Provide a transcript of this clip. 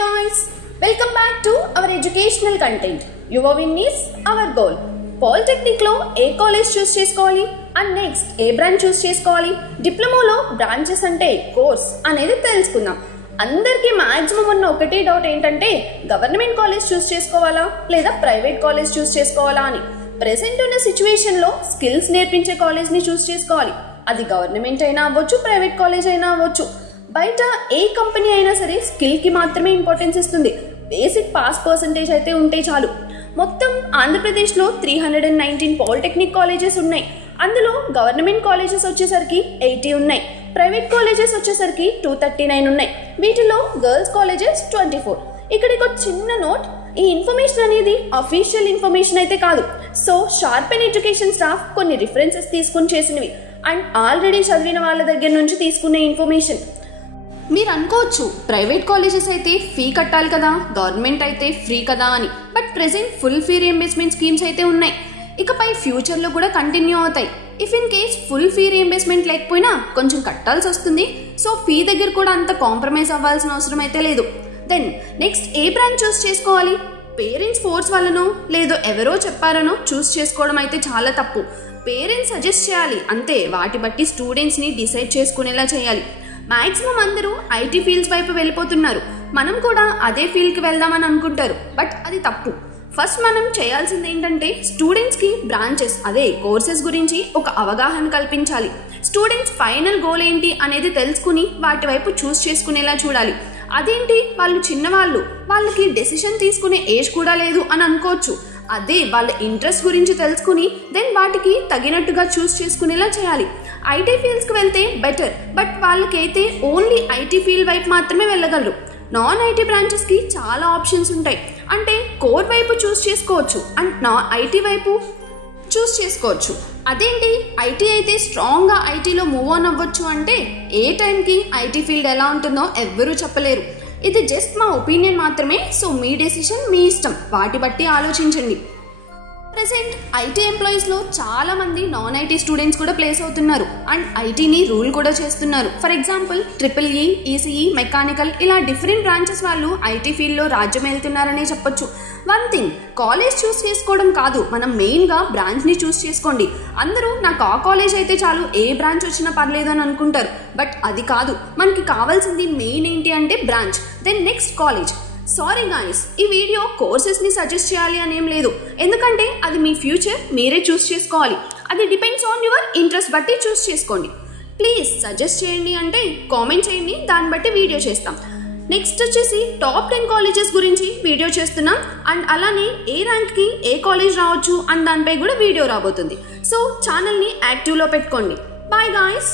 guys, welcome back to our educational content. Your win is our goal. Polytechnic lo A college చూస్ చేసుకోవాలి and next A branch చూస్ చేసుకోవాలి, డిప్లొమాలో branches అంటే course అనేది తెలుసుకుందాం. అందరికీ maximum ఉన్న ఒకటే డౌట్ ఏంటంటే గవర్నమెంట్ కాలేజ్ చూస్ చేసుకోవాలా లేదా ప్రైవేట్ కాలేజ్ చూస్ చేసుకోవాలా అని. ప్రెసెంట్ ఉన్న సిచ్యువేషన్ లో స్కిల్స్ నేర్పించే కాలేజ్ ని చూస్ చేసుకోవాలి. అది గవర్నమెంట్ అయినా అవ్వచ్చు, ప్రైవేట్ కాలేజ్ అయినా అవ్వచ్చు. బయట ఏ కంపెనీ అయినా సరే స్కిల్ కి మాత్రమే ఇంపార్టెన్స్ ఇస్తుంది. బేసిక్ పాస్ పర్సంటేజ్ అయితే ఉంటే చాలు. మొత్తం ఆంధ్రప్రదేశ్లో 319 పాలిటెక్నిక్ కాలేజెస్ ఉన్నాయి. అందులో గవర్నమెంట్ కాలేజెస్ వచ్చేసరికి 80 ఉన్నాయి, ప్రైవేట్ కాలేజెస్ వచ్చేసరికి 239 ఉన్నాయి. వీటిలో గర్ల్స్ కాలేజెస్ 24. ఇక్కడికి ఒక చిన్న నోట్, ఈ ఇన్ఫర్మేషన్ అనేది అఫీషియల్ ఇన్ఫర్మేషన్ అయితే కాదు. So sharp and education staff కొన్ని రిఫరెన్సెస్ తీసుకుని చేసినవి అండ్ ఆల్రెడీ చదివిన వాళ్ళ దగ్గర నుంచి తీసుకునే ఇన్ఫర్మేషన్. మీరు అనుకోవచ్చు ప్రైవేట్ కాలేజెస్ అయితే ఫీ కట్టాలి కదా, గవర్నమెంట్ అయితే ఫ్రీ కదా అని. But present full fee reimbursement schemes అయితే ఉన్నాయి, ఇకపై ఫ్యూచర్లో కూడా కంటిన్యూ అవుతాయి. If in case full fee reimbursement లేకపోయినా కొంచెం కట్టాల్సి వస్తుంది. సో ఫీ దగ్గర కూడా అంత కాంప్రమైజ్ అవ్వాల్సిన అవసరం అయితే లేదు. దెన్ నెక్స్ట్ ఏ బ్రాంచ్ చూస్ చేసుకోవాలి? పేరెంట్స్ ఫోర్స్ వల్లనో లేదో ఎవరో చెప్పారనో చూస్ చేసుకోవడం అయితే చాలా తప్పు. పేరెంట్స్ సజెస్ట్ చేయాలి అంతే, వాటి బట్టి స్టూడెంట్స్ని డిసైడ్ చేసుకునేలా చేయాలి. మాక్సిమం అందరూ ఐటీ ఫీల్డ్స్ వైపు వెళ్ళిపోతున్నారు, మనం కూడా అదే ఫీల్డ్కి వెళ్దామని అనుకుంటారు. బట్ అది తప్పు. ఫస్ట్ మనం చేయాల్సింది ఏంటంటే స్టూడెంట్స్కి బ్రాంచెస్ అదే కోర్సెస్ గురించి ఒక అవగాహన కల్పించాలి. స్టూడెంట్స్ ఫైనల్ గోల్ ఏంటి అనేది తెలుసుకుని వాటి వైపు చూస్ చేసుకునేలా చూడాలి. అదేంటి వాళ్ళు చిన్నవాళ్ళు, వాళ్ళకి డెసిషన్ తీసుకునే ఏజ్ కూడా లేదు అని అనుకోవచ్చు. అదే వాళ్ళ ఇంట్రెస్ట్ గురించి తెలుసుకుని దెన్ వాటికి తగినట్టుగా చూస్ చేసుకునేలా చేయాలి. ఐటీ ఫీల్డ్స్కి వెళ్తే బెటర్, బట్ వాళ్ళకైతే ఓన్లీ ఐటీ ఫీల్డ్ వైపు మాత్రమే వెళ్ళగలరు. నాన్ ఐటీ బ్రాంచెస్కి చాలా ఆప్షన్స్ ఉంటాయి. అంటే కోర్ వైపు చూస్ చేసుకోవచ్చు అండ్ ఐటీ వైపు చూస్ చేసుకోవచ్చు. అదేంటి ఐటీ అయితే స్ట్రాంగ్గా ఐటీలో మూవ్ ఆన్ అవ్వచ్చు అంటే ఏ టైంకి ఐటీ ఫీల్డ్ ఎలా ఉంటుందో ఎవ్వరూ చెప్పలేరు. ఇది జస్ట్ మా ఒపీనియన్ మాత్రమే. సో మీ డెసిషన్ మీ ఇష్టం, వాటి బట్టి ఆలోచించండి. ప్రెసెంట్ ఐటీ ఎంప్లాయీస్లో చాలా మంది నాన్ ఐటీ స్టూడెంట్స్ కూడా ప్లేస్ అవుతున్నారు అండ్ ఐటీని రూల్ కూడా చేస్తున్నారు. For example EEE, ECE, mechanical ఇలా డిఫరెంట్ బ్రాంచెస్ వాళ్ళు ఐటీ ఫీల్డ్లో రాజ్యం వెళ్తున్నారనే చెప్పొచ్చు. వన్ థింగ్, కాలేజ్ చూస్ చేసుకోవడం కాదు, మనం మెయిన్గా బ్రాంచ్ని చూస్ చేసుకోండి. అందరూ నాకు ఆ కాలేజ్ అయితే చాలు, ఏ బ్రాంచ్ వచ్చినా పర్లేదు అని అనుకుంటారు. బట్ అది కాదు, మనకి కావాల్సింది మెయిన్ ఏంటి అంటే branch, then next college. Sorry guys, ఈ వీడియో కోర్సెస్ని సజెస్ట్ చేయాలి అనేం లేదు, ఎందుకంటే అది మీ ఫ్యూచర్, మీరే చూస్ చేసుకోవాలి. అది డిపెండ్స్ ఆన్ యువర్ ఇంట్రెస్ట్ బట్టి చూస్ చేసుకోండి. ప్లీజ్ సజెస్ట్ చేయండి అంటే కామెంట్ చేయండి, దాన్ని బట్టి వీడియో చేస్తాం. నెక్స్ట్ వచ్చేసి టాప్ 10 కాలేజెస్ గురించి వీడియో చేస్తున్నాం అండ్ అలానే ఏ ర్యాంక్కి ఏ కాలేజ్ రావచ్చు అండ్ దానిపై కూడా వీడియో రాబోతుంది. సో ఛానల్ని యాక్టివ్లో పెట్టుకోండి. Bye guys.